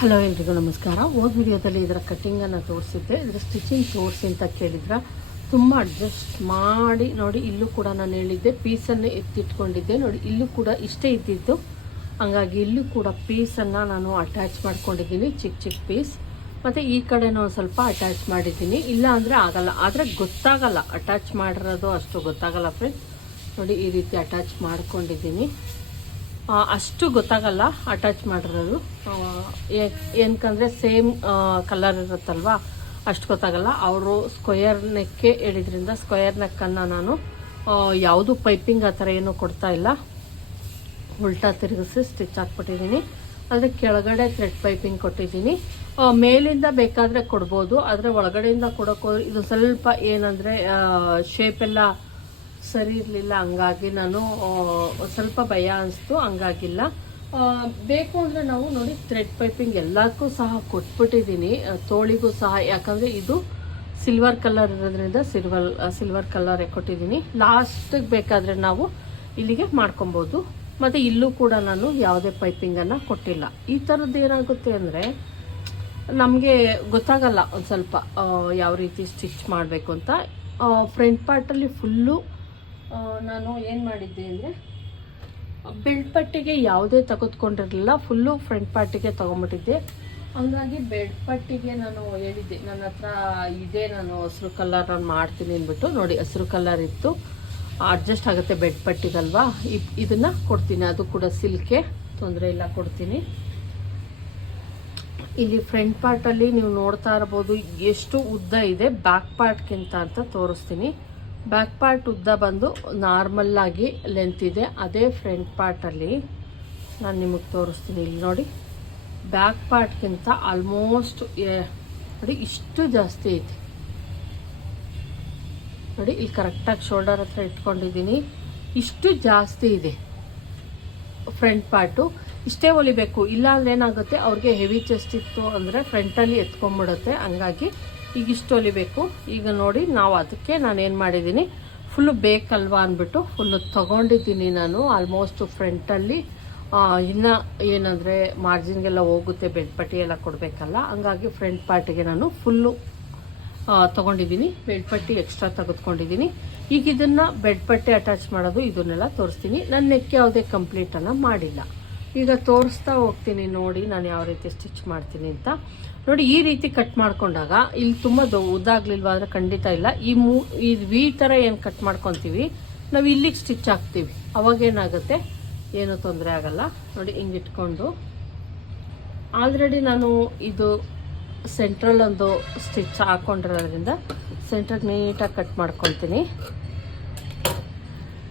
Hello ಎಲ್ರಿಗೂ ನಮಸ್ಕಾರ. ಹೋದ ವಿಡಿಯೋದಲ್ಲಿ ಇದರ ಕಟ್ಟಿಂಗನ್ನು ತೋರಿಸಿದ್ದೆ. ಇದರ ಸ್ಟಿಚಿಂಗ್ ತೋರಿಸಿ ಅಂತ ಕೇಳಿದ್ರ. ತುಂಬ ಅಡ್ಜಸ್ಟ್ ಮಾಡಿ ನೋಡಿ, ಇಲ್ಲೂ ಕೂಡ ನಾನು ಹೇಳಿದ್ದೆ ಪೀಸನ್ನು ಎತ್ತಿಟ್ಕೊಂಡಿದ್ದೆ. ನೋಡಿ, ಇಲ್ಲೂ ಕೂಡ ಇಷ್ಟೇ ಇದ್ದಿದ್ದು. ಹಂಗಾಗಿ ಇಲ್ಲೂ ಕೂಡ ಪೀಸನ್ನು ನಾನು ಅಟ್ಯಾಚ್ ಮಾಡ್ಕೊಂಡಿದ್ದೀನಿ ಚಿಕ್ಕ ಚಿಕ್ಕ ಪೀಸ್ ಮತ್ತು ಈ ಕಡೆನೂ ಒಂದು ಸ್ವಲ್ಪ ಅಟ್ಯಾಚ್ ಮಾಡಿದ್ದೀನಿ. ಇಲ್ಲ ಅಂದರೆ ಆಗಲ್ಲ. ಆದರೆ ಗೊತ್ತಾಗಲ್ಲ. ಅಟ್ಯಾಚ್ ಮಾಡಿರೋದು ಅಷ್ಟು ಗೊತ್ತಾಗಲ್ಲ ಫ್ರೆಂಡ್ಸ್ ನೋಡಿ, ಈ ರೀತಿ ಅಟ್ಯಾಚ್ ಮಾಡ್ಕೊಂಡಿದ್ದೀನಿ. ಅಷ್ಟು ಗೊತ್ತಾಗಲ್ಲ ಅಟ್ಯಾಚ್ ಮಾಡಿರೋದು. ಏನಕ್ಕಂದ್ರೆ ಸೇಮ್ ಕಲರ್ ಇರುತ್ತಲ್ವಾ? ಅಷ್ಟು ಗೊತ್ತಾಗಲ್ಲ. ಅವರು ಸ್ಕ್ವಯರ್ ನೆಕ್ಕೆ ಹೇಳಿದ್ರಿಂದ ಸ್ಕ್ವಯರ್ ನೆಕ್ಕನ್ನು ನಾನು ಯಾವುದು ಪೈಪಿಂಗ್ ಆ ಥರ ಏನೂ ಕೊಡ್ತಾ ಇಲ್ಲ. ಉಲ್ಟಾ ತಿರುಗಿಸಿ ಸ್ಟಿಚ್ ಹಾಕ್ಬಿಟ್ಟಿದ್ದೀನಿ. ಆದರೆ ಕೆಳಗಡೆ ಥ್ರೆಡ್ ಪೈಪಿಂಗ್ ಕೊಟ್ಟಿದ್ದೀನಿ. ಮೇಲಿಂದ ಬೇಕಾದರೆ ಕೊಡ್ಬೋದು. ಆದರೆ ಒಳಗಡೆಯಿಂದ ಕೊಡೋಕ್ಕೋದ್ರೆ ಇದು ಸ್ವಲ್ಪ ಏನಂದರೆ ಶೇಪೆಲ್ಲ ಸರಿ ಇರಲಿಲ್ಲ, ಹಂಗಾಗಿ ನಾನು ಸ್ವಲ್ಪ ಭಯ ಅನಿಸ್ತು, ಹಂಗಾಗಿಲ್ಲ. ಬೇಕು ಅಂದರೆ ನಾವು ನೋಡಿ ಥ್ರೆಡ್ ಪೈಪಿಂಗ್ ಎಲ್ಲದಕ್ಕೂ ಸಹ ಕೊಟ್ಬಿಟ್ಟಿದ್ದೀನಿ ತೋಳಿಗೂ ಸಹ, ಯಾಕಂದರೆ ಇದು ಸಿಲ್ವರ್ ಕಲರ್ ಇರೋದ್ರಿಂದ ಸಿಲ್ವರ್ ಸಿಲ್ವರ್ ಕಲರೇ ಕೊಟ್ಟಿದ್ದೀನಿ. ಲಾಸ್ಟಿಗೆ ಬೇಕಾದರೆ ನಾವು ಇಲ್ಲಿಗೆ ಮಾಡ್ಕೊಬೋದು. ಮತ್ತು ಇಲ್ಲೂ ಕೂಡ ನಾನು ಯಾವುದೇ ಪೈಪಿಂಗನ್ನು ಕೊಟ್ಟಿಲ್ಲ. ಈ ಥರದ್ದು ಏನಾಗುತ್ತೆ ಅಂದರೆ, ನಮಗೆ ಗೊತ್ತಾಗಲ್ಲ ಒಂದು ಸ್ವಲ್ಪ ಯಾವ ರೀತಿ ಸ್ಟಿಚ್ ಮಾಡಬೇಕು ಅಂತ. ಫ್ರಂಟ್ ಪಾರ್ಟಲ್ಲಿ ಫುಲ್ಲು ನಾನು ಏನು ಮಾಡಿದ್ದೆ ಅಂದರೆ ಬೆಲ್ಟ್ ಪಟ್ಟಿಗೆ ಯಾವುದೇ ತೆಗೆದುಕೊಂಡಿರಲಿಲ್ಲ ಫುಲ್ಲು ಫ್ರಂಟ್ ಪಾರ್ಟಿಗೆ ತೊಗೊಂಬಿಟ್ಟಿದ್ದೆ. ಹಂಗಾಗಿ ಬೆಲ್ಟ್ ಪಟ್ಟಿಗೆ ನಾನು ಹೇಳಿದ್ದೆ. ನನ್ನ ಹತ್ರ ಇದೇ ನಾನು ಹಸಿರು ಕಲರ್ ನಾನು ಮಾಡ್ತೀನಿ ಅಂದ್ಬಿಟ್ಟು. ನೋಡಿ ಹಸಿರು ಕಲರ್ ಇತ್ತು. ಅಡ್ಜಸ್ಟ್ ಆಗುತ್ತೆ ಬೆಡ್ ಪಟ್ಟಿಗಲ್ವಾ? ಇದನ್ನು ಇದನ್ನ ಕೊಡ್ತೀನಿ. ಅದು ಕೂಡ ಸಿಲ್ಕೆ ತೊಂದರೆ ಇಲ್ಲ ಕೊಡ್ತೀನಿ. ಇಲ್ಲಿ ಫ್ರಂಟ್ ಪಾರ್ಟಲ್ಲಿ ನೀವು ನೋಡ್ತಾ ಇರ್ಬೋದು ಎಷ್ಟು ಉದ್ದ ಇದೆ. ಬ್ಯಾಕ್ ಪಾರ್ಟ್ಗಿಂತ ಅಂತ ತೋರಿಸ್ತೀನಿ. ಬ್ಯಾಕ್ ಪಾರ್ಟ್ ಉದ್ದ ಬಂದು ನಾರ್ಮಲ್ಲಾಗಿ ಲೆಂತ್ ಇದೆ. ಅದೇ ಫ್ರಂಟ್ ಪಾರ್ಟಲ್ಲಿ ನಾನು ನಿಮಗೆ ತೋರಿಸ್ತೀನಿ ಇಲ್ಲಿ ನೋಡಿ. ಬ್ಯಾಕ್ ಪಾರ್ಟ್ಗಿಂತ ಆಲ್ಮೋಸ್ಟ್ ನೋಡಿ ಇಷ್ಟು ಜಾಸ್ತಿ ಐತಿ. ನೋಡಿ ಇಲ್ಲಿ ಕರೆಕ್ಟಾಗಿ ಶೋಲ್ಡರ್ ಹತ್ರ ಇಟ್ಕೊಂಡಿದ್ದೀನಿ ಇಷ್ಟು ಜಾಸ್ತಿ ಇದೆ ಫ್ರಂಟ್ ಪಾರ್ಟು ಇಷ್ಟೇ ಹೊಲಿಬೇಕು. ಇಲ್ಲ ಅಂದ್ರೆ ಏನಾಗುತ್ತೆ? ಅವ್ರಿಗೆ ಹೆವಿ ಚೆಸ್ಟ್ ಇತ್ತು ಅಂದರೆ ಫ್ರಂಟಲ್ಲಿ ಎತ್ಕೊಂಡ್ಬಿಡುತ್ತೆ. ಹಂಗಾಗಿ ಈಗ ಇಷ್ಟು ಹೊಲಿಬೇಕು ಈಗ ನೋಡಿ, ನಾವು ಅದಕ್ಕೆ ನಾನು ಏನು ಮಾಡಿದ್ದೀನಿ, ಫುಲ್ಲು ಬೇಕಲ್ವಾ ಅಂದ್ಬಿಟ್ಟು ಫುಲ್ಲು ತಗೊಂಡಿದ್ದೀನಿ ನಾನು ಆಲ್ಮೋಸ್ಟ್ ಫ್ರಂಟಲ್ಲಿ ಇನ್ನು ಏನಂದರೆ ಮಾರ್ಜಿನ್ಗೆಲ್ಲ ಹೋಗುತ್ತೆ ಬೆಡ್ ಪಟ್ಟಿ ಎಲ್ಲ ಕೊಡಬೇಕಲ್ಲ, ಹಂಗಾಗಿ ಫ್ರಂಟ್ ಪಾರ್ಟಿಗೆ ನಾನು ಫುಲ್ಲು ತೊಗೊಂಡಿದ್ದೀನಿ ತಗೊಂಡಿದ್ದೀನಿ ಬೆಡ್ ಪಟ್ಟಿ ಎಕ್ಸ್ಟ್ರಾ ತೆಗೆದುಕೊಂಡಿದ್ದೀನಿ. ಈಗ ಇದನ್ನು ಬೆಡ್ ಪಟ್ಟಿ ಅಟ್ಯಾಚ್ ಮಾಡೋದು, ಇದನ್ನೆಲ್ಲ ತೋರಿಸ್ತೀನಿ. ನನ್ನ ನೆಕ್ ಯಾವುದೇ ಕಂಪ್ಲೀಟನ್ನು ಮಾಡಿಲ್ಲ. ಈಗ ತೋರಿಸ್ತಾ ಹೋಗ್ತೀನಿ ನೋಡಿ, ನಾನು ಯಾವ ರೀತಿ ಸ್ಟಿಚ್ ಮಾಡ್ತೀನಿ ಅಂತ. ನೋಡಿ, ಈ ರೀತಿ ಕಟ್ ಮಾಡ್ಕೊಂಡಾಗ ಇಲ್ಲಿ ತುಂಬ ಉದ್ದಾಗ್ಲಿಲ್ವಾ ಅಂದರೆ ಖಂಡಿತ ಇಲ್ಲ. ಈ ಮೂ ಈ ವಿ ಥರ ಏನು ಕಟ್ ಮಾಡ್ಕೊತೀವಿ? ನಾವು ಇಲ್ಲಿಗೆ ಸ್ಟಿಚ್ ಹಾಕ್ತೀವಿ. ಅವಾಗೇನಾಗುತ್ತೆ ಏನು ತೊಂದರೆ ಆಗಲ್ಲ. ನೋಡಿ, ಹಿಂಗೆ ಇಟ್ಕೊಂಡು. ಆಲ್ರೆಡಿ ನಾನು ಇದು ಸೆಂಟ್ರಲ್ ಒಂದು ಸ್ಟಿಚ್ ಹಾಕೊಂಡಿರೋದ್ರಿಂದ ಸೆಂಟ್ರಲ್ ನೀಟಾಗಿ ಕಟ್ ಮಾಡ್ಕೊತೀನಿ.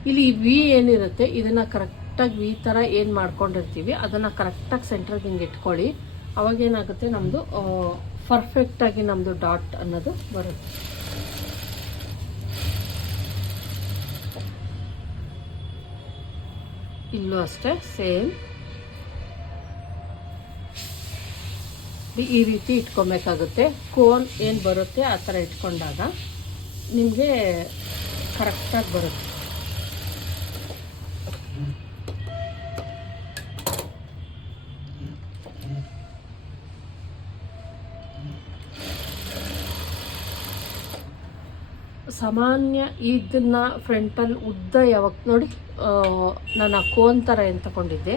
ಇಲ್ಲಿ ವಿ ಏನಿರುತ್ತೆ? ಇದನ್ನ ಕರೆಕ್ಟಾಗಿ ಈ ಥರ ಏನು ಮಾಡ್ಕೊಂಡಿರ್ತೀವಿ, ಅದನ್ನು ಕರೆಕ್ಟಾಗಿ ಸೆಂಟ್ರಿಗೆ ಹಿಂಗೆ ಇಟ್ಕೊಳ್ಳಿ. ಅವಾಗ ಏನಾಗುತ್ತೆ ನಮ್ಮದು ಪರ್ಫೆಕ್ಟಾಗಿ ನಮ್ಮದು ಡಾಟ್ ಅನ್ನೋದು ಬರುತ್ತೆ. ಇಲ್ಲೂ ಅಷ್ಟೇ ಸೇಮ್ ಈ ರೀತಿ ಇಟ್ಕೊಬೇಕಾಗುತ್ತೆ. ಕೋನ್ ಏನು ಬರುತ್ತೆ, ಆ ಥರ ಇಟ್ಕೊಂಡಾಗ ನಿಮಗೆ ಕರೆಕ್ಟಾಗಿ ಬರುತ್ತೆ. ಸಾಮಾನ್ಯ ಇದನ್ನ ಫ್ರಂಟಲ್ ಉದ್ದ ಯಾವಾಗ, ನೋಡಿ ನಾನು ಕೋನ್ ಥರ ಏನು ತಗೊಂಡಿದ್ದೆ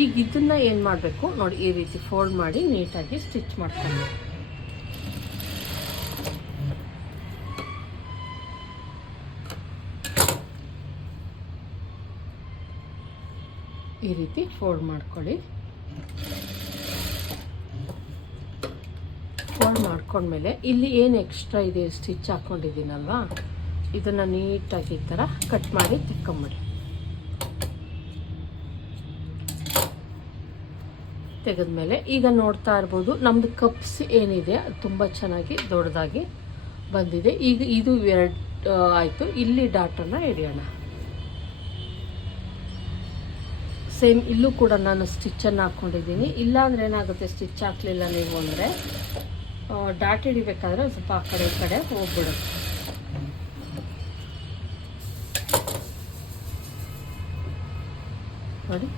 ಈಗ ಇದನ್ನು ಏನು ಮಾಡಬೇಕು? ನೋಡಿ, ಈ ರೀತಿ ಫೋಲ್ಡ್ ಮಾಡಿ ನೀಟಾಗಿ ಸ್ಟಿಚ್ ಮಾಡ್ಕೊಂಡು ಈ ರೀತಿ ಫೋಲ್ಡ್ ಮಾಡ್ಕೊಳ್ಳಿ. ಫೋಲ್ಡ್ ಮಾಡ್ಕೊಂಡ್ಮೇಲೆ ಇಲ್ಲಿ ಏನು ಎಕ್ಸ್ಟ್ರಾ ಇದೆ ಸ್ಟಿಚ್ ಹಾಕ್ಕೊಂಡಿದ್ದೀನಲ್ವಾ ಇದನ್ನು ನೀಟಾಗಿ ಈ ಥರ ಕಟ್ ಮಾಡಿ ತೆಕ್ಕೊಂಬಿಡಿ. ತೆಗೆದ್ಮೇಲೆ ಈಗ ನೋಡ್ತಾ ಇರ್ಬೋದು ನಮ್ಮದು ಕಪ್ಸ್ ಏನಿದೆ, ಅದು ತುಂಬ ಚೆನ್ನಾಗಿ ದೊಡ್ಡದಾಗಿ ಬಂದಿದೆ. ಈಗ ಇದು ಎರಡು ಆಯಿತು. ಇಲ್ಲಿ ಡಾಟನ್ನು ಹಿಡಿಯೋಣ ಸೇಮ್ ಇಲ್ಲೂ ಕೂಡ ನಾನು ಸ್ಟಿಚ್ಚನ್ನು ಹಾಕ್ಕೊಂಡಿದ್ದೀನಿ ಇಲ್ಲಾಂದ್ರೆ ಏನಾಗುತ್ತೆ ಸ್ಟಿಚ್ ಹಾಕಲಿಲ್ಲ ನೀವು ಅಂದರೆ ಡಾಟ್ ಹಿಡಿಬೇಕಾದ್ರೆ ಸ್ವಲ್ಪ ಆ ಕಡೆ ಈ ಕಡೆ ಹೋಗ್ಬಿಡುತ್ತೆ ನೋಡಿ.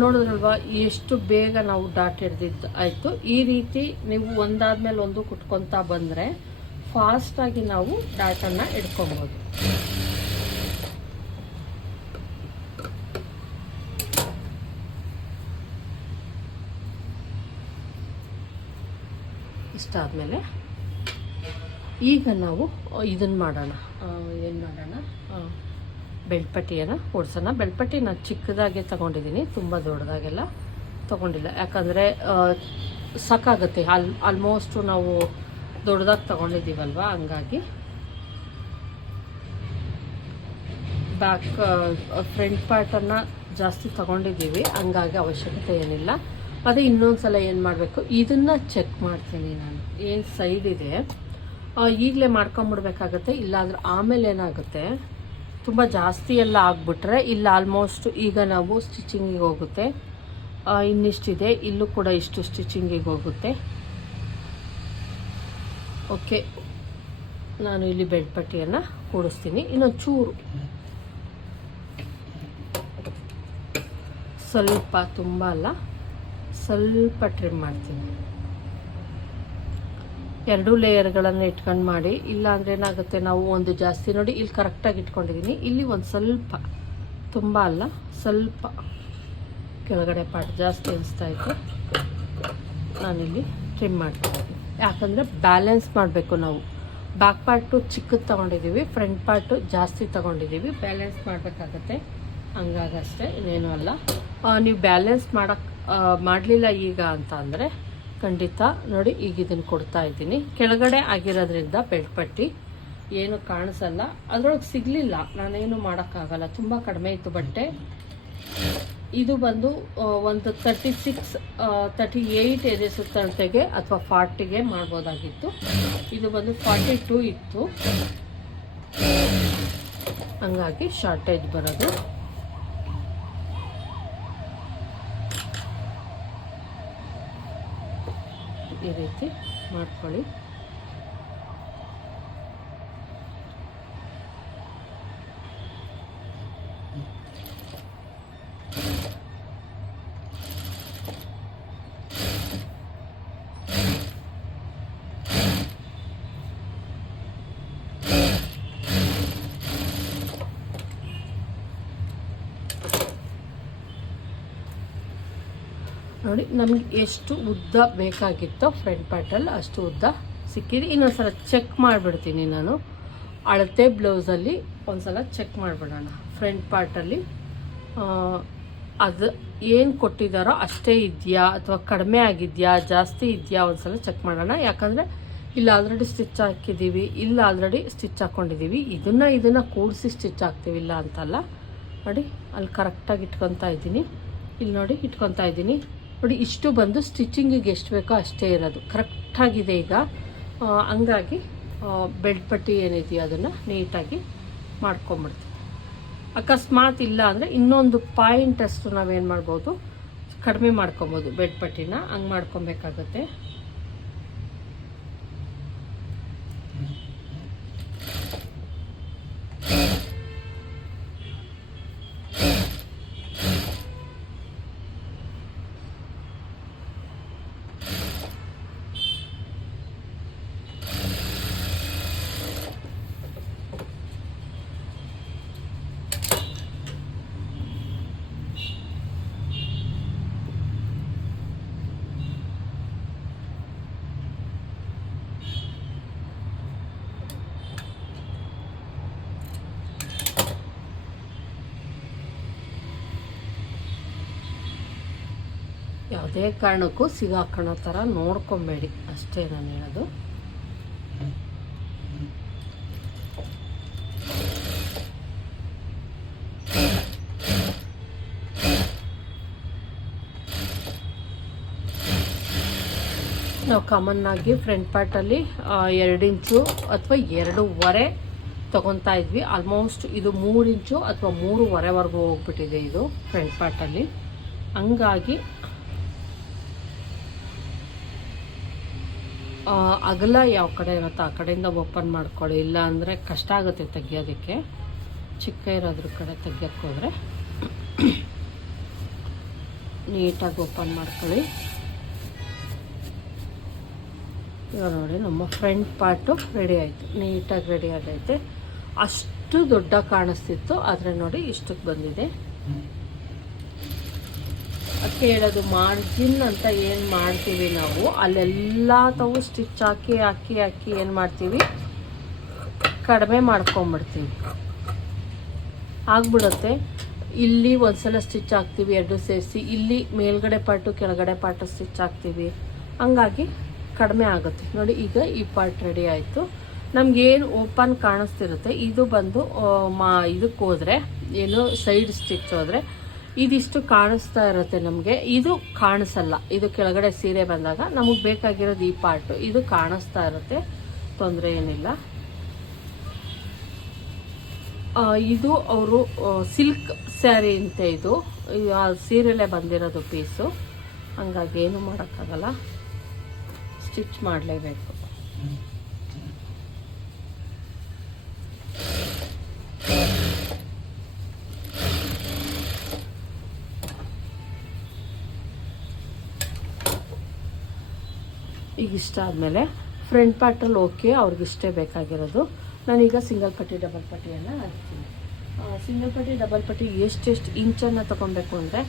ನೋಡಿದ್ರಲ್ವಾ, ಎಷ್ಟು ಬೇಗ ನಾವು ಡಾಟ್ ಹಿಡ್ದಿದ್ದು ಆಯಿತು. ಈ ರೀತಿ ನೀವು ಒಂದಾದ್ಮೇಲೆ ಒಂದು ಕುಟ್ಕೊತಾ ಬಂದರೆ ಫಾಸ್ಟಾಗಿ ನಾವು ಡಾಟನ್ನು ಹಿಡ್ಕೊಬೋದು. ಇಷ್ಟಾದಮೇಲೆ ಈಗ ನಾವು ಇದನ್ನು ಮಾಡೋಣ. ಏನು ಮಾಡೋಣ? ಬೆಳ್ಪಟ್ಟಿಯನ್ನು ಓಡಿಸೋಣ ಬೆಳ್ಪಟ್ಟಿ ನಾನು ಚಿಕ್ಕದಾಗೆ ತಗೊಂಡಿದ್ದೀನಿ, ತುಂಬ ದೊಡ್ಡದಾಗೆಲ್ಲ ತಗೊಂಡಿಲ್ಲ. ಯಾಕಂದರೆ ಸಾಕಾಗುತ್ತೆ. ಆಲ್ ಆಲ್ಮೋಸ್ಟು ನಾವು ದೊಡ್ಡದಾಗಿ ತೊಗೊಂಡಿದ್ದೀವಲ್ವ? ಹಂಗಾಗಿ ಬ್ಯಾಕ್ ಫ್ರಂಟ್ ಪಾರ್ಟನ್ನು ಜಾಸ್ತಿ ತಗೊಂಡಿದ್ದೀವಿ. ಹಂಗಾಗಿ ಅವಶ್ಯಕತೆ ಏನಿಲ್ಲ. ಅದೇ ಇನ್ನೊಂದು ಸಲ ಏನು ಮಾಡಬೇಕು? ಇದನ್ನು ಚೆಕ್ ಮಾಡ್ತೀನಿ ನಾನು. ಏನು ಸೈಡ್ ಇದೆ ಈಗಲೇ ಮಾಡ್ಕೊಂಬಿಡ್ಬೇಕಾಗತ್ತೆ, ಇಲ್ಲಾಂದ್ರೆ ಆಮೇಲೆ ಏನಾಗುತ್ತೆ, ತುಂಬ ಜಾಸ್ತಿ ಎಲ್ಲ ಆಗಿಬಿಟ್ರೆ ಇಲ್ಲಿ ಆಲ್ಮೋಸ್ಟ್ ಈಗ ನಾವು ಸ್ಟಿಚಿಂಗಿಗೆ ಹೋಗುತ್ತೆ. ಇನ್ನಿಷ್ಟಿದೆ, ಇಲ್ಲೂ ಕೂಡ ಇಷ್ಟು ಸ್ಟಿಚಿಂಗಿಗೆ ಹೋಗುತ್ತೆ. ಓಕೆ ನಾನು ಇಲ್ಲಿ ಬೆಡ್ ಪಟ್ಟಿಯನ್ನು ಕೂಡಿಸ್ತೀನಿ. ಇನ್ನೊಂದು ಚೂರು. ಸ್ವಲ್ಪ ತುಂಬ ಅಲ್ಲ, ಸ್ವಲ್ಪ ಟ್ರಿಮ್ ಮಾಡ್ತೀನಿ. ಎರಡು ಲೇಯರ್ಗಳನ್ನು ಇಟ್ಕೊಂಡು ಮಾಡಿ ಇಲ್ಲ ಅಂದರೆ ಏನಾಗುತ್ತೆ, ನಾವು ಒಂದು ಜಾಸ್ತಿ ನೋಡಿ ಇಲ್ಲಿ ಕರೆಕ್ಟಾಗಿ ಇಟ್ಕೊಂಡಿದ್ದೀನಿ ಇಲ್ಲಿ ಒಂದು ಸ್ವಲ್ಪ, ತುಂಬ ಅಲ್ಲ, ಸ್ವಲ್ಪ ಕೆಳಗಡೆ ಪಾರ್ಟ್ ಜಾಸ್ತಿ ಅನಿಸ್ತಾ ಇತ್ತು. ನಾನಿಲ್ಲಿ ಟ್ರಿಮ್ ಮಾಡ್ತೀನಿ ಯಾಕಂದರೆ ಬ್ಯಾಲೆನ್ಸ್ ಮಾಡಬೇಕು ನಾವು. ಬ್ಯಾಕ್ ಪಾರ್ಟು ಚಿಕ್ಕದು ತೊಗೊಂಡಿದ್ದೀವಿ ಫ್ರಂಟ್ ಪಾರ್ಟು ಜಾಸ್ತಿ ತೊಗೊಂಡಿದ್ದೀವಿ ಬ್ಯಾಲೆನ್ಸ್ ಮಾಡಬೇಕಾಗತ್ತೆ. ಹಂಗಾಗಷ್ಟೇ, ಇನ್ನೇನು ಅಲ್ಲ. ನೀವು ಬ್ಯಾಲೆನ್ಸ್ ಮಾಡೋಕ್ಕೆ ಮಾಡಲಿಲ್ಲ ಈಗ ಅಂತ ಅಂದರೆ ಖಂಡಿತ ನೋಡಿ ಈಗ ಇದನ್ನು ಕೊಡ್ತಾ ಇದ್ದೀನಿ. ಕೆಳಗಡೆ ಆಗಿರೋದ್ರಿಂದ ಬೆಡ್ ಪಟ್ಟಿ ಏನು ಕಾಣಿಸಲ್ಲ. ಅದ್ರೊಳಗೆ ಸಿಗಲಿಲ್ಲ. ನಾನೇನು ಮಾಡೋಕ್ಕಾಗಲ್ಲ. ತುಂಬ ಕಡಿಮೆ ಇತ್ತು ಬಟ್ಟೆ. ಇದು ಬಂದು ಒಂದು ತರ್ಟಿ ಸಿಕ್ಸ್ ತರ್ಟಿ ಏಯ್ಟ್ ಎದೆ ತಂತೆಗೆ ಅಥವಾ ಫಾರ್ಟಿಗೆ ಮಾಡ್ಬೋದಾಗಿತ್ತು. ಇದು ಬಂದು ಫಾರ್ಟಿ ಟೂ ಇತ್ತು. ಹಂಗಾಗಿ ಶಾರ್ಟೇಜ್ ಬರೋದು. ಈ ರೀತಿ ಮಾಡ್ಕೊಳ್ಳಿ. ನೋಡಿ, ನಮಗೆ ಎಷ್ಟು ಉದ್ದ ಬೇಕಾಗಿತ್ತೋ ಫ್ರಂಟ್ ಪಾರ್ಟಲ್ಲಿ ಅಷ್ಟು ಉದ್ದ ಸಿಕ್ಕಿದೆ. ಇನ್ನೊಂದ್ಸಲ ಚೆಕ್ ಮಾಡಿಬಿಡ್ತೀನಿ ನಾನು. ಅಳತೆ ಬ್ಲೌಸಲ್ಲಿ ಒಂದ್ಸಲ ಚೆಕ್ ಮಾಡಿಬಿಡೋಣ. ಫ್ರಂಟ್ ಪಾರ್ಟಲ್ಲಿ ಅದು ಏನು ಕೊಟ್ಟಿದ್ದಾರೋ ಅಷ್ಟೇ ಇದೆಯಾ ಅಥವಾ ಕಡಿಮೆ ಆಗಿದೆಯಾ, ಜಾಸ್ತಿ ಇದೆಯಾ ಒಂದ್ಸಲ ಚೆಕ್ ಮಾಡೋಣ. ಯಾಕಂದರೆ ಇಲ್ಲ ಆಲ್ರೆಡಿ ಸ್ಟಿಚ್ ಹಾಕಿದ್ದೀವಿ ಇಲ್ಲ ಆಲ್ರೆಡಿ ಸ್ಟಿಚ್ ಹಾಕ್ಕೊಂಡಿದ್ದೀವಿ ಇದನ್ನು ಇದನ್ನು ಕೂಡಿಸಿ ಸ್ಟಿಚ್ ಹಾಕ್ತೀವಿ, ಇಲ್ಲ ಅಂತಲ್ಲ. ನೋಡಿ, ಅಲ್ಲಿ ಕರೆಕ್ಟಾಗಿ ಇಟ್ಕೊತಾ ಇದ್ದೀನಿ. ಇಲ್ಲಿ ನೋಡಿ, ಇಟ್ಕೊತಾ ಇದ್ದೀನಿ. ನೋಡಿ, ಇಷ್ಟು ಬಂದು ಸ್ಟಿಚಿಂಗಿಗೆ ಎಷ್ಟು ಬೇಕೋ ಅಷ್ಟೇ ಇರೋದು. ಕರೆಕ್ಟಾಗಿದೆ ಈಗ. ಹಂಗಾಗಿ ಬೆಡ್ ಪಟ್ಟಿ ಏನಿದೆಯೋ ಅದನ್ನು ನೀಟಾಗಿ ಮಾಡ್ಕೊಂಬಿಡ್ತೀವಿ ಅಕಸ್ಮಾತ್ ಇಲ್ಲ ಅಂದರೆ ಇನ್ನೊಂದು ಪಾಯಿಂಟ್ ಅಷ್ಟು ನಾವೇನು ಮಾಡ್ಬೋದು? ಕಡಿಮೆ ಮಾಡ್ಕೊಬೋದು ಬೆಡ್ ಪಟ್ಟಿನ. ಹಂಗೆ ಮಾಡ್ಕೊಬೇಕಾಗತ್ತೆ. ಯಾವುದೇ ಕಾರಣಕ್ಕೂ ಸಿಗಾಕೊಳ್ಳೋ ಥರ ನೋಡ್ಕೊಬೇಡಿ. ಅಷ್ಟೇ ನಾನು ಹೇಳೋದು. ನಾವು ಕಾಮನ್ ಆಗಿ ಫ್ರಂಟ್ ಪಾರ್ಟಲ್ಲಿ ಎರಡು ಇಂಚು ಅಥವಾ ಎರಡೂವರೆ ತಗೊತಾ ಇದ್ವಿ. ಆಲ್ಮೋಸ್ಟ್ ಇದು ಮೂರು ಇಂಚು ಅಥವಾ ಮೂರುವರೆವರೆಗೂ ಹೋಗ್ಬಿಟ್ಟಿದೆ ಇದು ಫ್ರಂಟ್ ಪಾರ್ಟಲ್ಲಿ ಹಂಗಾಗಿ ಅಗಲ ಯಾವ ಕಡೆ ಇರುತ್ತೋ ಆ ಕಡೆಯಿಂದ ಓಪನ್ ಮಾಡ್ಕೊಳ್ಳಿ. ಇಲ್ಲ ಅಂದರೆ ಕಷ್ಟ ಆಗುತ್ತೆ ತೆಗಿಯೋದಕ್ಕೆ. ಚಿಕ್ಕ ಇರೋದ್ರ ಕಡೆ ತೆಗಿಯೋಕ್ಕೆ ಹೋದರೆ ನೀಟಾಗಿ ಓಪನ್ ಮಾಡ್ಕೊಳ್ಳಿ. ಇವಾಗ ನೋಡಿ, ನಮ್ಮ ಫ್ರಂಟ್ ಪಾರ್ಟು ರೆಡಿ ಆಯಿತು. ನೀಟಾಗಿ ರೆಡಿ ಆಗೈತೆ. ಅಷ್ಟು ದೊಡ್ಡ ಕಾಣಿಸ್ತಿತ್ತು, ಆದರೆ ನೋಡಿ ಇಷ್ಟಕ್ಕೆ ಬಂದಿದೆ. ಅದಕ್ಕೆ ಹೇಳೋದು ಮಾರ್ಜಿನ್ ಅಂತ ಏನು ಮಾಡ್ತೀವಿ ನಾವು? ಅಲ್ಲೆಲ್ಲ ತಾವು ಸ್ಟಿಚ್ ಹಾಕಿ ಹಾಕಿ ಹಾಕಿ ಏನು ಮಾಡ್ತೀವಿ? ಕಡಿಮೆ ಮಾಡ್ಕೊಂಬಿಡ್ತೀವಿ. ಆಗ್ಬಿಡುತ್ತೆ. ಇಲ್ಲಿ ಒಂದ್ಸಲ ಸ್ಟಿಚ್ ಹಾಕ್ತೀವಿ, ಎರಡು ಸೇರಿಸಿ. ಇಲ್ಲಿ ಮೇಲ್ಗಡೆ ಪಾರ್ಟು, ಕೆಳಗಡೆ ಪಾರ್ಟು ಸ್ಟಿಚ್ ಹಾಕ್ತೀವಿ. ಹಂಗಾಗಿ ಕಡಿಮೆ ಆಗುತ್ತೆ. ನೋಡಿ, ಈಗ ಈ ಪಾರ್ಟ್ ರೆಡಿ ಆಯಿತು. ನಮಗೇನು ಓಪನ್ ಕಾಣಿಸ್ತಿರುತ್ತೆ. ಇದು ಬಂದು ಮಾ ಇದಕ್ಕೆ ಹೋದರೆ ಏನು ಸೈಡ್ ಸ್ಟಿಚ್ ಹೋದರೆ ಇದಿಷ್ಟು ಕಾಣಿಸ್ತಾ ಇರುತ್ತೆ ನಮಗೆ. ಇದು ಕಾಣಿಸಲ್ಲ. ಇದು ಕೆಳಗಡೆ ಸೀರೆ ಬಂದಾಗ ನಮಗೆ ಬೇಕಾಗಿರೋದು ಈ ಪಾರ್ಟು ಇದು ಕಾಣಿಸ್ತಾ ಇರುತ್ತೆ. ತೊಂದರೆ ಏನಿಲ್ಲ. ಇದು ಅವರು ಸಿಲ್ಕ್ ಸ್ಯಾರಿ ಅಂತ ಇದು. ಸೀರೆಲೇ ಬಂದಿರೋದು ಪೀಸು ಹಂಗಾಗಿ ಏನು ಮಾಡೋಕ್ಕಾಗಲ್ಲ. ಸ್ಟಿಚ್ ಮಾಡಲೇಬೇಕು. ಇಷ್ಟ ಆದಮೇಲೆ ಫ್ರಂಟ್ ಪಾರ್ಟಲ್ಲಿ ಓಕೆ ಅವ್ರಿಗಿಷ್ಟೇ ಬೇಕಾಗಿರೋದು. ನಾನೀಗ ಸಿಂಗಲ್ ಪಟ್ಟಿ ಡಬಲ್ ಪಟ್ಟಿಯನ್ನು ಹಾಕ್ತೀನಿ. ಸಿಂಗಲ್ ಪಟ್ಟಿ ಡಬಲ್ ಪಟ್ಟಿ ಎಷ್ಟೆಷ್ಟು ಇಂಚನ್ನು ತೊಗೊಬೇಕು ಅಂದರೆ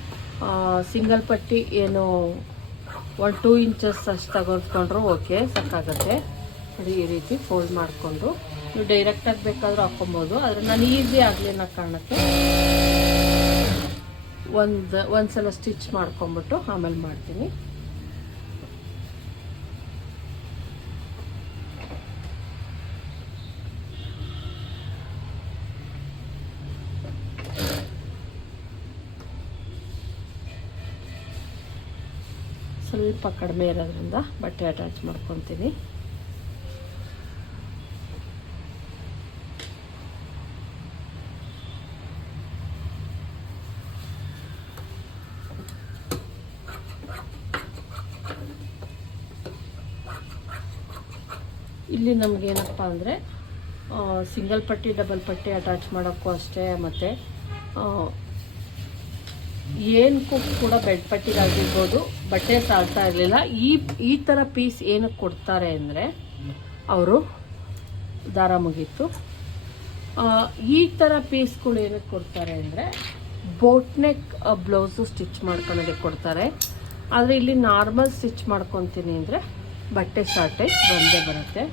ಸಿಂಗಲ್ ಪಟ್ಟಿ ಏನು ಒನ್ ಟೂ ಇಂಚಸ್ ಅಷ್ಟು ತಗೊಂಡ್ಕೊಂಡ್ರು ಓಕೆ ಸಾಕಾಗುತ್ತೆ. ನೋಡಿ, ಈ ರೀತಿ ಫೋಲ್ಡ್ ಮಾಡಿಕೊಂಡು ನೀವು ಡೈರೆಕ್ಟಾಗಿ ಬೇಕಾದರೂ ಹಾಕ್ಕೊಬೋದು. ಆದರೆ ನಾನು ಈಸಿ ಆಗಲಿ ಅನ್ನೋ ಕಾರಣಕ್ಕೆ ಒಂದು ಒಂದು ಸಲ ಸ್ಟಿಚ್ ಮಾಡ್ಕೊಂಬಿಟ್ಟು ಆಮೇಲೆ ಮಾಡ್ತೀನಿ. ಸ್ವಲ್ಪ ಕಡಿಮೆ ಇರೋದ್ರಿಂದ ಬಟ್ಟೆ ಅಟ್ಯಾಚ್ ಮಾಡ್ಕೊತೀನಿ ಇಲ್ಲಿ ನಮಗೇನಪ್ಪ ಅಂದರೆ ಸಿಂಗಲ್ ಪಟ್ಟಿ ಡಬಲ್ ಪಟ್ಟಿ ಅಟ್ಯಾಚ್ ಮಾಡೋಕ್ಕೂ ಅಷ್ಟೇ, ಮತ್ತು ಏನಕ್ಕೂ ಕೂಡ ಬೆಡ್ ಪಟ್ಟಿಗಾಗಿರ್ಬೋದು ಬಟ್ಟೆ ಸಾಲ್ತಾ ಇರಲಿಲ್ಲ. ಈ ಈ ಥರ ಪೀಸ್ ಏನಕ್ಕೆ ಕೊಡ್ತಾರೆ ಅಂದರೆ ಅವರು ದಾರ ಮುಗೀತು. ಈ ಥರ ಪೀಸ್ಗಳು ಏನಕ್ಕೆ ಕೊಡ್ತಾರೆ ಅಂದರೆ ಬೋಟ್ನೆಕ್ ಬ್ಲೌಸು ಸ್ಟಿಚ್ ಮಾಡ್ಕೊಳ್ಳೋದಕ್ಕೆ ಕೊಡ್ತಾರೆ. ಆದರೆ ಇಲ್ಲಿ ನಾರ್ಮಲ್ ಸ್ಟಿಚ್ ಮಾಡ್ಕೊತೀನಿ ಅಂದರೆ ಬಟ್ಟೆ ಶಾರ್ಟೇಜ್ ಬಂದೇ ಬರುತ್ತೆ.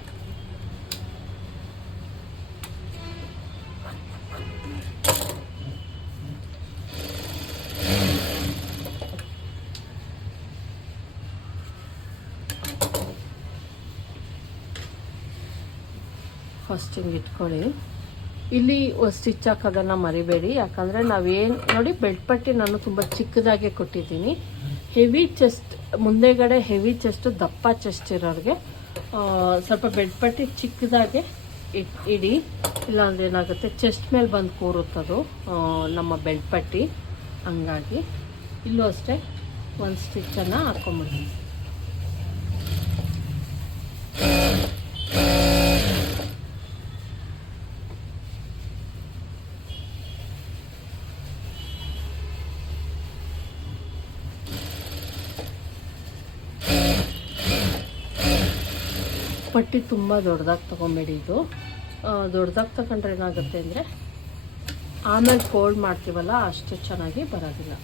ಫಸ್ಟ್ ಹಿಂಗೆ ಇಟ್ಕೊಳ್ಳಿ. ಇಲ್ಲಿ ಸ್ಟಿಚ್ ಹಾಕೋದನ್ನು ಮರಿಬೇಡಿ. ಯಾಕಂದರೆ ನಾವೇನು ನೋಡಿ ಬೆಲ್ಟ್ ಪಟ್ಟಿ ನಾನು ತುಂಬ ಚಿಕ್ಕದಾಗೆ ಕೊಟ್ಟಿದ್ದೀನಿ. ಹೆವಿ ಚೆಸ್ಟ್ ಮುಂದೆಗಡೆ ಹೆವಿ ಚೆಸ್ಟು ದಪ್ಪ ಚೆಸ್ಟ್ ಇರೋರಿಗೆ ಸ್ವಲ್ಪ ಬೆಲ್ಟ್ ಪಟ್ಟಿ ಚಿಕ್ಕದಾಗೆ ಇಡಿ. ಇಲ್ಲಾಂದ್ರೆ ಏನಾಗುತ್ತೆ ಚೆಸ್ಟ್ ಮೇಲೆ ಬಂದು ಕೂರುತ್ತದು ನಮ್ಮ ಬೆಲ್ಟ್ ಪಟ್ಟಿ. ಹಂಗಾಗಿ ಇಲ್ಲೂ ಅಷ್ಟೇ ಒಂದು ಸ್ಟಿಚ್ಚನ್ನು ಹಾಕ್ಕೊಂಬಿಡ್ತೀನಿ ಪಟ್ಟಿ ತುಂಬ ದೊಡ್ಡದಾಗಿ ತೊಗೊಂಬೇಡಿ ಇದು. ದೊಡ್ಡದಾಗಿ ತಗೊಂಡ್ರೆ ಏನಾಗುತ್ತೆ ಅಂದರೆ ಆಮೇಲೆ ಫೋಲ್ಡ್ ಮಾಡ್ತೀವಲ್ಲ ಅಷ್ಟು ಚೆನ್ನಾಗಿ ಬರೋದಿಲ್ಲ.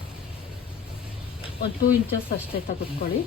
ಒಂದು ಟೂ ಇಂಚಸ್ ಅಷ್ಟೇ ತೆಗೆದುಕೊಳ್ಳಿ.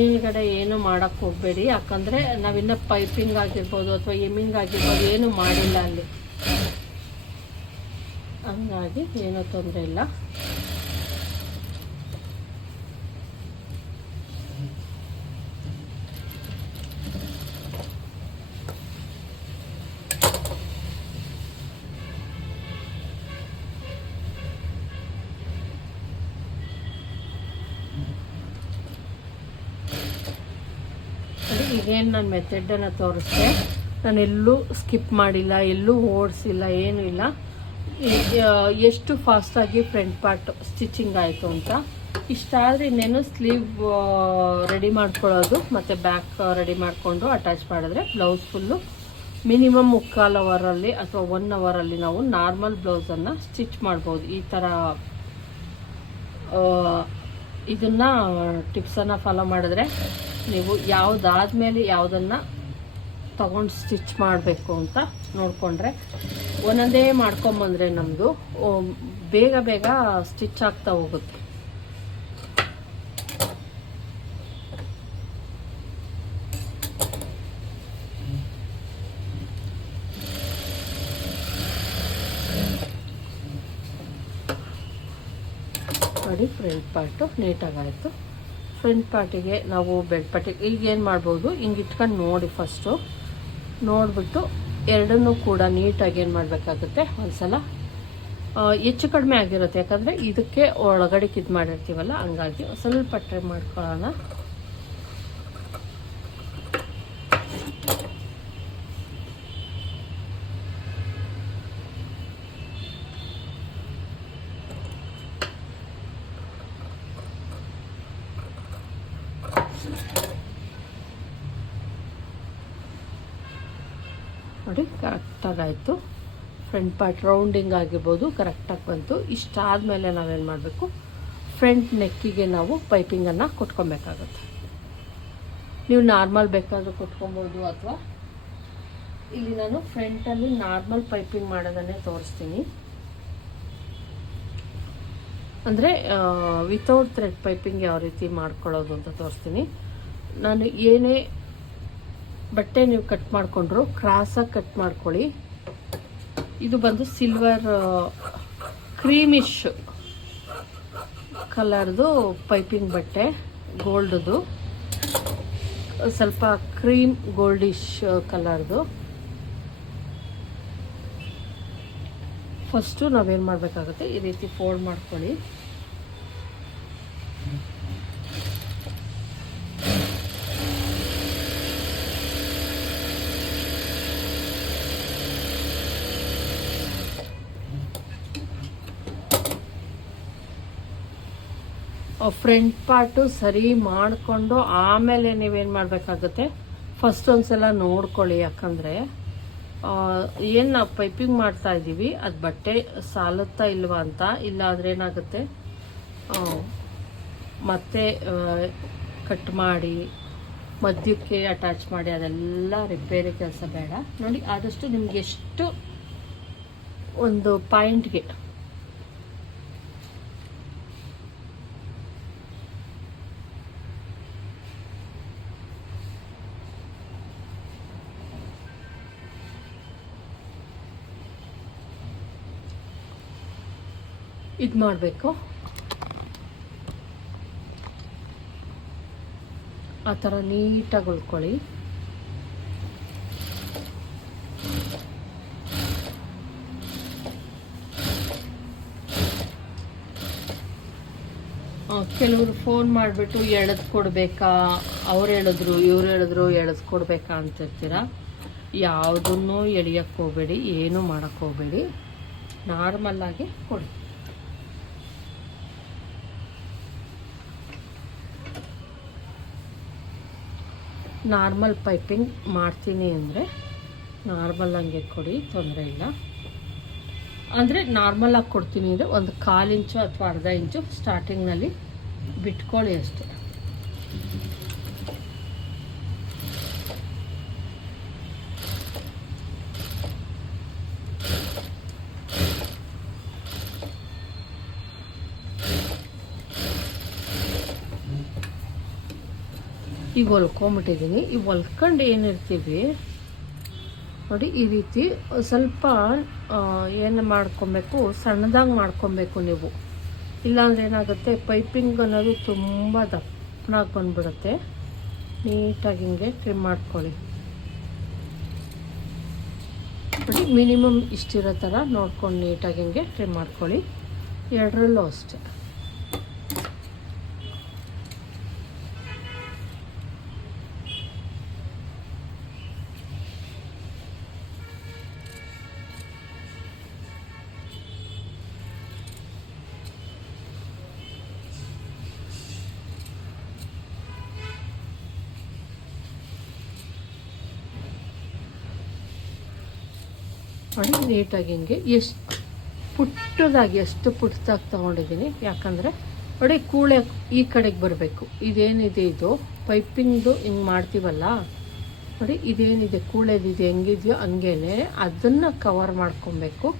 ಮೇಲ್ಗಡೆ ಏನು ಮಾಡಕ್ಕೆ ಹೋಗಬೇಡಿ. ಯಾಕಂದರೆ ನಾವಿನ್ನ ಪೈಪಿಂಗ್ ಆಗಿರ್ಬೋದು ಅಥವಾ ಎಮ್ಮಿಂಗ್ ಆಗಿರ್ಬೋದು ಏನು ಮಾಡಿಲ್ಲ ಅಲ್ಲಿ. ಹಂಗಾಗಿ ಏನೂ ತೊಂದರೆ ಇಲ್ಲ ಏನು ನಾನು ಮೆಥಡನ್ನು ನಾನು ಎಲ್ಲೂ ಸ್ಕಿಪ್ ಮಾಡಿಲ್ಲ, ಎಲ್ಲೂ ಓಡಿಸಿಲ್ಲ, ಏನೂ ಇಲ್ಲ. ಎಷ್ಟು ಫಾಸ್ಟಾಗಿ ಫ್ರಂಟ್ ಪಾರ್ಟ್ ಸ್ಟಿಚಿಂಗ್ ಆಯಿತು ಅಂತ. ಇಷ್ಟಾದರೆ ಇನ್ನೇನು ಸ್ಲೀವ್ ರೆಡಿ ಮಾಡ್ಕೊಳ್ಳೋದು, ಮತ್ತು ಬ್ಯಾಕ್ ರೆಡಿ ಮಾಡಿಕೊಂಡು ಅಟ್ಯಾಚ್ ಮಾಡಿದ್ರೆ ಬ್ಲೌಸ್ ಫುಲ್ಲು ಮಿನಿಮಮ್ ಮುಕ್ಕಾಲು ಅವರಲ್ಲಿ ಅಥವಾ ಒನ್ ಅವರಲ್ಲಿ ನಾವು ನಾರ್ಮಲ್ ಬ್ಲೌಸನ್ನು ಸ್ಟಿಚ್ ಮಾಡ್ಬೋದು. ಈ ಥರ ಇದನ್ನು ಟಿಪ್ಸನ್ನು ಫಾಲೋ ಮಾಡಿದ್ರೆ ನೀವು ಯಾವುದಾದ್ಮೇಲೆ ಯಾವುದನ್ನು ತಗೊಂಡು ಸ್ಟಿಚ್ ಮಾಡಬೇಕು ಅಂತ ನೋಡಿಕೊಂಡ್ರೆ ಒಂದೊಂದೇ ಮಾಡ್ಕೊಂಬಂದರೆ ನಮ್ಮದು ಬೇಗ ಬೇಗ ಸ್ಟಿಚ್ ಆಗ್ತಾ ಹೋಗುತ್ತೆ. ನೋಡಿ ಫ್ರಂಟ್ ಪಾರ್ಟು ನೀಟಾಗಾಯಿತು ಫ್ರಂಟ್ ಪಾರ್ಟಿಗೆ ನಾವು ಬೆಡ್ ಪಾರ್ಟಿ ಈಗ ಏನು ಮಾಡ್ಬೋದು? ಹಿಂಗೆ ಇಟ್ಕೊಂಡು ನೋಡಿ ಫಸ್ಟು ನೋಡಿಬಿಟ್ಟು ಎರಡನ್ನೂ ಕೂಡ ನೀಟಾಗಿ ಏನು ಮಾಡಬೇಕಾಗುತ್ತೆ? ಒಂದ್ಸಲ ಸಲ ಹೆಚ್ಚು ಕಡಿಮೆ ಆಗಿರುತ್ತೆ. ಯಾಕಂದರೆ ಇದಕ್ಕೆ ಒಳಗಡೆ ಇದು ಮಾಡಿರ್ತೀವಲ್ಲ ಹಂಗಾಗಿ ಸ್ವಲ್ಪ ಟ್ರೈ ಮಾಡ್ಕೊಳ್ಳೋಣ ನೋಡಿ ಕರೆಕ್ಟಾಗಿ ಆಯಿತು ಫ್ರಂಟ್ ಪಾರ್ಟ್ ರೌಂಡಿಂಗ್ ಆಗಿರ್ಬೋದು ಕರೆಕ್ಟಾಗಿ ಬಂತು. ಇಷ್ಟಾದಮೇಲೆ ನಾವೇನು ಮಾಡಬೇಕು? ಫ್ರಂಟ್ ನೆಕ್ಕಿಗೆ ನಾವು ಪೈಪಿಂಗನ್ನು ಕೊಟ್ಕೊಬೇಕಾಗುತ್ತೆ. ನೀವು ನಾರ್ಮಲ್ ಬೇಕಾದರೂ ಕೊಟ್ಕೊಬೋದು ಅಥವಾ ಇಲ್ಲಿ ನಾನು ಫ್ರಂಟಲ್ಲಿ ನಾರ್ಮಲ್ ಪೈಪಿಂಗ್ ಮಾಡೋದನ್ನೇ ತೋರಿಸ್ತೀನಿ. ಅಂದರೆ ವಿತೌಟ್ ಥ್ರೆಡ್ ಪೈಪಿಂಗ್ ಯಾವ ರೀತಿ ಮಾಡ್ಕೊಳ್ಳೋದು ಅಂತ ತೋರಿಸ್ತೀನಿ. ನಾನು ಏನೇ ಬಟ್ಟೆ ನೀವು ಕಟ್ ಮಾಡಿಕೊಂಡ್ರು ಕ್ರಾಸಾಗಿ ಕಟ್ ಮಾಡ್ಕೊಳ್ಳಿ. ಇದು ಬಂದು ಸಿಲ್ವರ್ ಕ್ರೀಮಿಶ್ ಕಲರ್ದು ಪೈಪಿಂಗ್ ಬಟ್ಟೆ ಗೋಲ್ಡ್ದು ಸ್ವಲ್ಪ ಕ್ರೀಮ್ ಗೋಲ್ಡಿಶ್ ಕಲರ್ದು ಫಸ್ಟು ನಾವೇನು ಮಾಡಬೇಕಾಗುತ್ತೆ, ಈ ರೀತಿ ಫೋಲ್ಡ್ ಮಾಡ್ಕೊಳ್ಳಿ. ಫ್ರಂಟ್ ಪಾರ್ಟು ಸರಿ ಮಾಡಿಕೊಂಡು ಆಮೇಲೆ ನೀವೇನು ಮಾಡಬೇಕಾಗುತ್ತೆ? ಫಸ್ಟ್ ಒಂದ್ಸಲ ನೋಡ್ಕೊಳ್ಳಿ, ಯಾಕಂದರೆ ಏನು ನಾವು ಪೈಪಿಂಗ್ ಮಾಡ್ತಾ ಇದ್ದೀವಿ, ಅದು ಬಟ್ಟೆ ಸಾಲುತ್ತಾ ಇಲ್ವಾ ಅಂತ ಇಲ್ಲ ಆದರೆ ಏನಾಗುತ್ತೆ ಮತ್ತೆ ಕಟ್ ಮಾಡಿ ಮಧ್ಯಕ್ಕೆ ಅಟ್ಯಾಚ್ ಮಾಡಿ, ಅದೆಲ್ಲ ರಿಪೇರಿ ಕೆಲಸ ಬೇಡ. ನೋಡಿ, ಆದಷ್ಟು ನಿಮ್ಗೆ ಎಷ್ಟು ಒಂದು ಪಾಯಿಂಟ್ಗೆ ಇದು ಮಾಡಬೇಕು. ಆ ಥರ ನೀಟಾಗಿ ಉಳ್ಕೊಳ್ಳಿ. ಕೆಲವರು ಫೋನ್ ಮಾಡಿಬಿಟ್ಟು ಎಳೆದು ಕೊಡಬೇಕಾ? ಅವ್ರು ಹೇಳಿದ್ರು, ಇವ್ರು ಹೇಳಿದ್ರು, ಎಳೆದು ಕೊಡಬೇಕಾ ಅಂತಿರ್ತೀರ ಯಾವುದನ್ನು ಎಳಿಯಕ್ಕೆ ಹೋಗಬೇಡಿ, ಏನೂ ಮಾಡೋಕ್ಕೆ ಹೋಗಬೇಡಿ. ನಾರ್ಮಲ್ಲಾಗಿ ಕೊಡಿ. ನಾರ್ಮಲ್ ಪೈಪಿಂಗ್ ಮಾಡ್ತೀನಿ ಅಂದರೆ ನಾರ್ಮಲ್ ಹಂಗೆ ಕೊಡಿ, ತೊಂದರೆ ಇಲ್ಲ. ಅಂದರೆ ನಾರ್ಮಲಾಗಿ ಕೊಡ್ತೀನಿ ಅಂದರೆ ಒಂದು ಕಾಲು ಇಂಚು ಅಥವಾ ಅರ್ಧ ಇಂಚು ಸ್ಟಾರ್ಟಿಂಗ್ನಲ್ಲಿ ಬಿಟ್ಕೊಳ್ಳಿ ಅಷ್ಟೆ. ಈಗ ಹೊಲ್ಕೊಂಬಿಟ್ಟಿದ್ದೀನಿ ಈಗ ಹೊಲ್ಕೊಂಡು ಏನಿರ್ತೀವಿ, ನೋಡಿ ಈ ರೀತಿ ಸ್ವಲ್ಪ ಏನು ಮಾಡ್ಕೊಬೇಕು, ಸಣ್ಣದಾಗಿ ಮಾಡ್ಕೊಬೇಕು ನೀವು. ಇಲ್ಲಾಂದ್ರೆ ಏನಾಗುತ್ತೆ, ಪೈಪಿಂಗ್ ಅನ್ನೋದು ತುಂಬ ದಪ್ಪನಾಗಿ ಬಂದ್ಬಿಡುತ್ತೆ. ನೀಟಾಗಿ ಹಿಂಗೆ ಟ್ರಿಮ್ ಮಾಡ್ಕೊಳ್ಳಿ. ನೋಡಿ, ಮಿನಿಮಮ್ ಇಷ್ಟಿರೋ ಥರ ನೋಡ್ಕೊಂಡು ನೀಟಾಗಿ ಹಿಂಗೆ ಟ್ರಿಮ್ ಮಾಡ್ಕೊಳ್ಳಿ. ಎರಡರಲ್ಲೂ ಅಷ್ಟೇ. ನೋಡಿ ನೀಟಾಗಿ ಹಿಂಗೆ ಎಷ್ಟು ಪುಟ್ಟದಾಗಿ ಎಷ್ಟು ಪುಟ್ಟದಾಗಿ ತೊಗೊಂಡಿದ್ದೀನಿ. ಯಾಕಂದರೆ ನೋಡಿ ಕೂಳೆ ಈ ಕಡೆಗೆ ಬರಬೇಕು. ಇದೇನಿದೆ ಇದು? ಪೈಪಿಂಗ್ದು ಹಿಂಗೆ ಮಾಡ್ತೀವಲ್ಲ? ನೋಡಿ ಇದೇನಿದೆ? ಕೂಳೆದಿದೆ ಹೆಂಗಿದೆಯೋ ಹಂಗೇನೆ ಅದನ್ನು ಕವರ್ ಮಾಡ್ಕೊಬೇಕು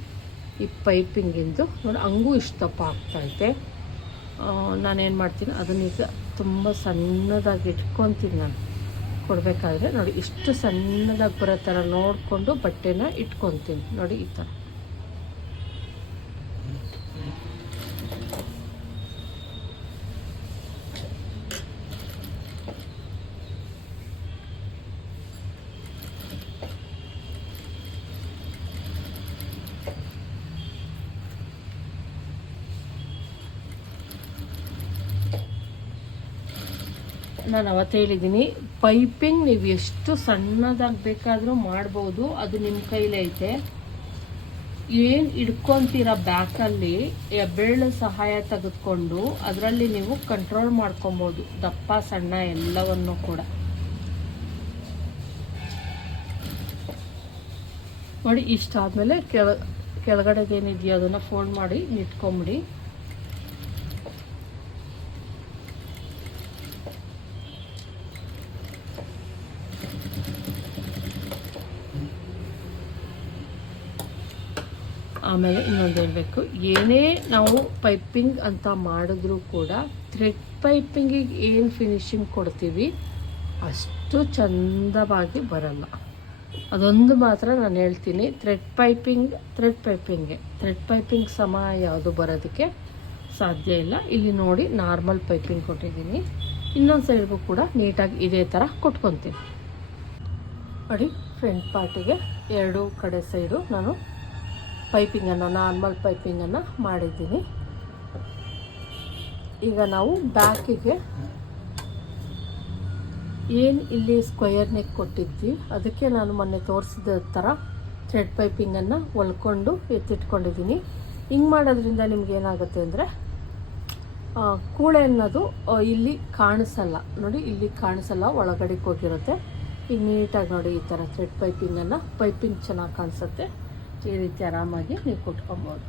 ಈ ಪೈಪಿಂಗಿಂದು. ನೋಡಿ ಹಂಗೂ ಇಷ್ಟಪ್ಪ ಆಗ್ತೈತೆ. ನಾನೇನು ಮಾಡ್ತೀನಿ? ಅದನ್ನ ಈಗ ತುಂಬ ಸಣ್ಣದಾಗಿ ಇಟ್ಕೊತೀನಿ ನಾನು. ಕೊಡಬೇಕಾದ್ರೆ ನೋಡಿ, ಇಷ್ಟು ಸಣ್ಣದಾಗಿ ಬರೋ ಥರ ನೋಡಿಕೊಂಡು ಬಟ್ಟೆನ ಇಟ್ಕೊತೀನಿ. ನೋಡಿ, ಈ ಥರ ನಾನು ಅವತ್ತು ಹೇಳಿದ್ದೀನಿ ಪೈಪಿಂಗ್ ನೀವು ಎಷ್ಟು ಸಣ್ಣದಾಗಿ ಬೇಕಾದರೂ ಮಾಡ್ಬೋದು. ಅದು ನಿಮ್ಮ ಕೈಲೈತೆ ಏನು ಇಡ್ಕೊತೀರ ಬ್ಯಾಕಲ್ಲಿ ಬೆರಳು ಸಹಾಯ ತೆಗೆದುಕೊಂಡು ಅದರಲ್ಲಿ ನೀವು ಕಂಟ್ರೋಲ್ ಮಾಡ್ಕೊಬೋದು. ದಪ್ಪ, ಸಣ್ಣ ಎಲ್ಲವನ್ನು ಕೂಡ. ನೋಡಿ, ಇಷ್ಟಾದಮೇಲೆ ಕೆಳ, ಕೆಳಗಡೆದೇನಿದೆಯೋ ಅದನ್ನು ಫೋಲ್ಡ್ ಮಾಡಿ, ಇಟ್ಕೊಂಬಿಡಿ. ಆಮೇಲೆ ಇನ್ನೊಂದು ಹೇಳಬೇಕು. ಏನೇ ನಾವು ಪೈಪಿಂಗ್ ಅಂತ ಮಾಡಿದ್ರೂ ಕೂಡ ಥ್ರೆಡ್ ಪೈಪಿಂಗಿಗೆ ಏನು ಫಿನಿಶಿಂಗ್ ಕೊಡ್ತೀವಿ ಅಷ್ಟು ಚಂದವಾಗಿ ಬರಲ್ಲ. ಅದೊಂದು ಮಾತ್ರ ನಾನು ಹೇಳ್ತೀನಿ ಥ್ರೆಡ್ ಪೈಪಿಂಗ್ ಥ್ರೆಡ್ ಪೈಪಿಂಗ್ಗೆ ಥ್ರೆಡ್ ಪೈಪಿಂಗ್ ಸಮ ಯಾವುದು ಬರೋದಕ್ಕೆ ಸಾಧ್ಯ ಇಲ್ಲ. ಇಲ್ಲಿ ನೋಡಿ ನಾರ್ಮಲ್ ಪೈಪಿಂಗ್ ಕೊಟ್ಟಿದ್ದೀನಿ. ಇನ್ನೊಂದು ಸೈಡ್ಗೂ ಕೂಡ ನೀಟಾಗಿ ಇದೇ ಥರ ಕೊಟ್ಕೊತೀನಿ. ನೋಡಿ ಫ್ರಂಟ್ ಪಾರ್ಟಿಗೆ ಎರಡು ಕಡೆ ಸೈಡು ನಾನು ಪೈಪಿಂಗನ್ನು, ನಾರ್ಮಲ್ ಪೈಪಿಂಗನ್ನು ಮಾಡಿದ್ದೀನಿ. ಈಗ ನಾವು ಬ್ಯಾಕಿಗೆ ಏನು ಇಲ್ಲಿ ಸ್ಕ್ವಯರ್ ನೆಕ್ ಕೊಟ್ಟಿದ್ವಿ, ಅದಕ್ಕೆ ನಾನು ಮೊನ್ನೆ ತೋರಿಸಿದ ಥರ ಥ್ರೆಡ್ ಪೈಪಿಂಗನ್ನು ಹೊಲ್ಕೊಂಡು ಎತ್ತಿಟ್ಕೊಂಡಿದ್ದೀನಿ. ಹಿಂಗೆ ಮಾಡೋದ್ರಿಂದ ನಿಮ್ಗೆ ಏನಾಗುತ್ತೆ ಅಂದರೆ ಕೂಳೆ ಅನ್ನೋದು ಇಲ್ಲಿ ಕಾಣಿಸಲ್ಲ. ನೋಡಿ, ಇಲ್ಲಿ ಕಾಣಿಸಲ್ಲ, ಒಳಗಡೆಗೆ ಹೋಗಿರುತ್ತೆ. ಈಗ ನೀಟಾಗಿ ನೋಡಿ ಈ ಥರ ಥ್ರೆಡ್ ಪೈಪಿಂಗನ್ನು, ಪೈಪಿಂಗ್ ಚೆನ್ನಾಗಿ ಕಾಣಿಸುತ್ತೆ. ಈ ರೀತಿ ಆರಾಮಾಗಿ ನೀವು ಕೊಟ್ಕೊಬೋದು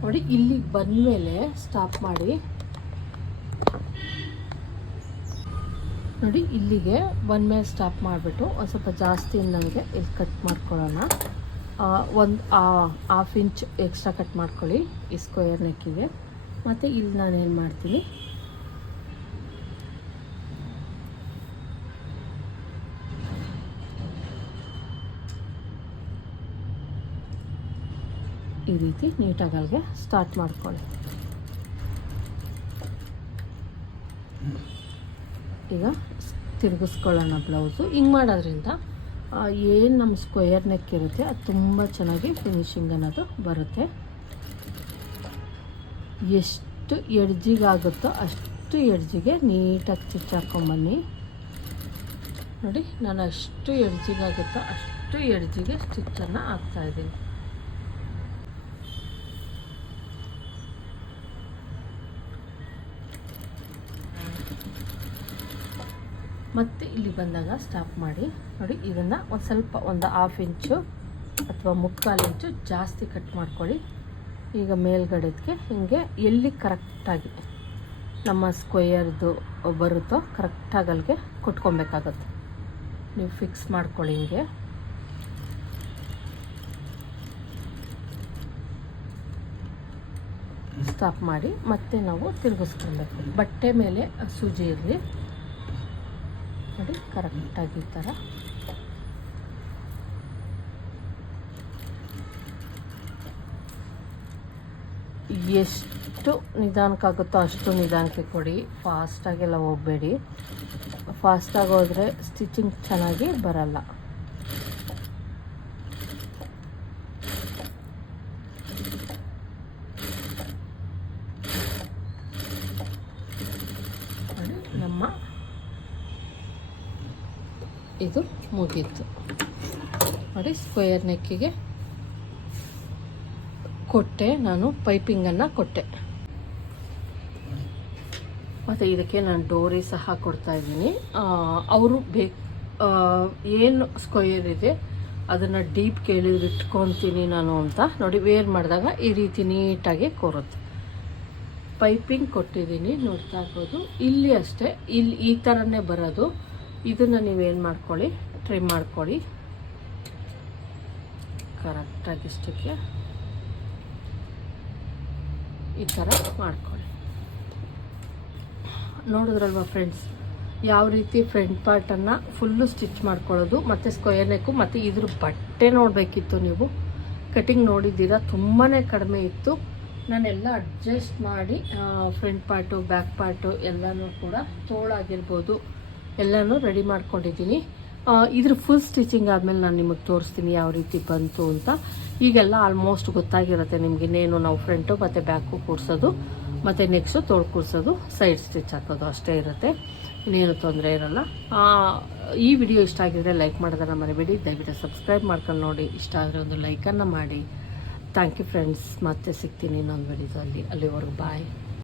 ನೋಡಿ ಇಲ್ಲಿಗೆ ಬಂದಮೇಲೆ ಸ್ಟಾಪ್ ಮಾಡಿ. ನೋಡಿ, ಇಲ್ಲಿಗೆ ಬಂದಮೇಲೆ ಸ್ಟಾಪ್ ಮಾಡಿಬಿಟ್ಟು ಒಂದು ಸ್ವಲ್ಪ ಜಾಸ್ತಿ ನನಗೆ ಇಲ್ಲಿ ಕಟ್ ಮಾಡ್ಕೊಳ್ಳೋಣ. ಒಂದು ಹಾಫ್ ಇಂಚ್ ಎಕ್ಸ್ಟ್ರಾ ಕಟ್ ಮಾಡ್ಕೊಳ್ಳಿ ಈ ಸ್ಕ್ವೇರ್ ನೆಕ್ಕಿಗೆ ಮತ್ತು ಇಲ್ಲಿ ನಾನೇನು ಮಾಡ್ತೀನಿ? ಈ ರೀತಿ ನೀಟಾಗಿ ಅಲ್ಲಿಗೆ ಸ್ಟಾರ್ಟ್ ಮಾಡ್ಕೊಳ್ಳಿ. ಈಗ ತಿರುಗಿಸ್ಕೊಳ್ಳೋಣ ಬ್ಲೌಸು ಹಿಂಗೆ ಮಾಡೋದ್ರಿಂದ ಏನು ನಮ್ಮ ಸ್ಕ್ವೇರ್ ನೆಕ್ ಇರುತ್ತೆ, ಅದು ತುಂಬ ಚೆನ್ನಾಗಿ ಫಿನಿಶಿಂಗ್ ಅನ್ನೋದು ಬರುತ್ತೆ. ಎಷ್ಟು ಎಡ್ಜಿಗಾಗುತ್ತೋ ಅಷ್ಟು ಎಡ್ಜಿಗೆ ನೀಟಾಗಿ ಸ್ಟಿಚ್ ಹಾಕ್ಕೊಂಬನ್ನಿ ನೋಡಿ, ನಾನು ಅಷ್ಟು ಎಡ್ಜಿಗಾಗುತ್ತೋ ಅಷ್ಟು ಎಡ್ಜಿಗೆ ಸ್ಟಿಚ್ಚನ್ನು ಹಾಕ್ತಾಯಿದ್ದೀನಿ ಮತ್ತು ಇಲ್ಲಿ ಬಂದಾಗ ಸ್ಟಾಪ್ ಮಾಡಿ. ನೋಡಿ, ಇದನ್ನು ಒಂದು ಸ್ವಲ್ಪ ಒಂದು ಹಾಫ್ ಇಂಚು ಅಥವಾ ಮುಕ್ಕಾಲು ಇಂಚು ಜಾಸ್ತಿ ಕಟ್ ಮಾಡ್ಕೊಳ್ಳಿ. ಈಗ ಮೇಲ್ಗಡೆದಕ್ಕೆ ಹಿಂಗೆ ಎಲ್ಲಿ ಕರೆಕ್ಟಾಗಿ ನಮ್ಮ ಸ್ಕ್ವಯರ್ದು ಬರುತ್ತೋ ಕರೆಕ್ಟಾಗಿ ಅಲ್ಲಿಗೆ ಕೊಟ್ಕೊಬೇಕಾಗತ್ತೆ ನೀವು ಫಿಕ್ಸ್ ಮಾಡ್ಕೊಳ್ಳಿ ಹಿಂಗೆ. ಸ್ಟಾಪ್ ಮಾಡಿ ಮತ್ತೆ ನಾವು ತಿರುಗಿಸ್ಕೊಳ್ಬೇಕು. ಬಟ್ಟೆ ಮೇಲೆ ಸೂಜಿ ಇರಲಿ. ನೋಡಿ ಕರೆಕ್ಟಾಗಿ ಈ ಥರ. ಎಷ್ಟು ನಿಧಾನಕ್ಕಾಗುತ್ತೋ ಅಷ್ಟು ನಿಧಾನಕ್ಕೆ ಕೊಡಿ. ಫಾಸ್ಟಾಗೆಲ್ಲ ಹೋಗಬೇಡಿ. ಫಾಸ್ಟಾಗಿ ಹೋದರೆ ಸ್ಟಿಚಿಂಗ್ ಚೆನ್ನಾಗಿ ಬರಲ್ಲ ನಮ್ಮ ಇದು ಮುಗೀತು. ನೋಡಿ ಸ್ಕ್ವೇರ್ ನೆಕ್ಕಿಗೆ ಕೊಟ್ಟೆ ನಾನು ಪೈಪಿಂಗನ್ನು ಕೊಟ್ಟೆ. ಮತ್ತು ಇದಕ್ಕೆ ನಾನು ಡೋರಿ ಸಹ ಕೊಡ್ತಾ ಇದ್ದೀನಿ. ಅವರು ಬೇಕು ಏನು ಸ್ಕ್ವಯರ್ ಇದೆ, ಅದನ್ನು ಡೀಪ್ ಕೇಳಿದ್ರೆ ಇಟ್ಕೊತೀನಿ ನಾನು ಅಂತ. ನೋಡಿ ವೇರ್ ಮಾಡಿದಾಗ ಈ ರೀತಿ ನೀಟಾಗಿ ಕೂರುತ್ತೆ. ಪೈಪಿಂಗ್ ಕೊಟ್ಟಿದ್ದೀನಿ, ನೋಡ್ತಾ ಇರ್ಬೋದು. ಇಲ್ಲಿ ಅಷ್ಟೇ, ಇಲ್ಲಿ ಈ ಥರನೇ ಬರೋದು. ಇದನ್ನು ನೀವೇನು ಮಾಡ್ಕೊಳ್ಳಿ? ಟ್ರಿಮ್ ಮಾಡ್ಕೊಳ್ಳಿ. ಕರೆಕ್ಟಾಗಿ ಇಷ್ಟಕ್ಕೆ ಈ ಥರ ಮಾಡ್ಕೊಳ್ಳಿ. ನೋಡಿದ್ರಲ್ವ ಫ್ರೆಂಡ್ಸ್ ಯಾವ ರೀತಿ ಫ್ರಂಟ್ ಪಾರ್ಟನ್ನು ಫುಲ್ಲು ಸ್ಟಿಚ್ ಮಾಡ್ಕೊಳ್ಳೋದು, ಮತ್ತು ಸ್ಕ್ವಯರ್ ನೆಕ್ಕು ಮತ್ತು ಇದ್ರ ಬಟ್ಟೆ ನೋಡಬೇಕಿತ್ತು ನೀವು. ಕಟಿಂಗ್ ನೋಡಿದ್ದೀರಾ? ತುಂಬಾ ಕಡಿಮೆ ಇತ್ತು. ನಾನೆಲ್ಲ ಅಡ್ಜಸ್ಟ್ ಮಾಡಿ ಫ್ರಂಟ್ ಪಾರ್ಟು ಬ್ಯಾಕ್ ಪಾರ್ಟು ಎಲ್ಲನೂ ಕೂಡ ತೋಳಾಗಿರ್ಬೋದು. ಎಲ್ಲನೂ ರೆಡಿ ಮಾಡ್ಕೊಂಡಿದ್ದೀನಿ. ಇದ್ರ ಫುಲ್ ಸ್ಟಿಚಿಂಗ್ ಆದಮೇಲೆ ನಾನು ನಿಮಗೆ ತೋರಿಸ್ತೀನಿ ಯಾವ ರೀತಿ ಬಂತು ಅಂತ. ಈಗೆಲ್ಲ ಆಲ್ಮೋಸ್ಟ್ ಗೊತ್ತಾಗಿರುತ್ತೆ ನಿಮ್ಗೆ ಇನ್ನೇನು ನಾವು ಫ್ರಂಟು ಮತ್ತು ಬ್ಯಾಕು ಕೂಡ್ಸೋದು ಮತ್ತು ನೆಕ್ಸ್ಟು ತೋಳು ಕೂಡ್ಸೋದು ಸೈಡ್ ಸ್ಟಿಚ್ ಹಾಕೋದು ಅಷ್ಟೇ ಇರುತ್ತೆ. ಇನ್ನೇನು ತೊಂದರೆ ಇರಲ್ಲ. ಈ ವಿಡಿಯೋ ಇಷ್ಟ ಆಗಿದ್ರೆ ಲೈಕ್ ಮಾಡೋದನ್ನು ಮರಿಬೇಡಿ. ದಯವಿಟ್ಟು ಸಬ್ಸ್ಕ್ರೈಬ್ ಮಾಡ್ಕೊಂಡು ನೋಡಿ. ಇಷ್ಟ ಆದರೆ ಒಂದು ಲೈಕನ್ನು ಮಾಡಿ. ಥ್ಯಾಂಕ್ ಯು ಫ್ರೆಂಡ್ಸ್ ಮತ್ತೆ ಸಿಗ್ತೀನಿ ಇನ್ನೊಂದು ವಿಡಿಯೋದಲ್ಲಿ ಅಲ್ಲಿವರೆಗೂ ಬಾಯ್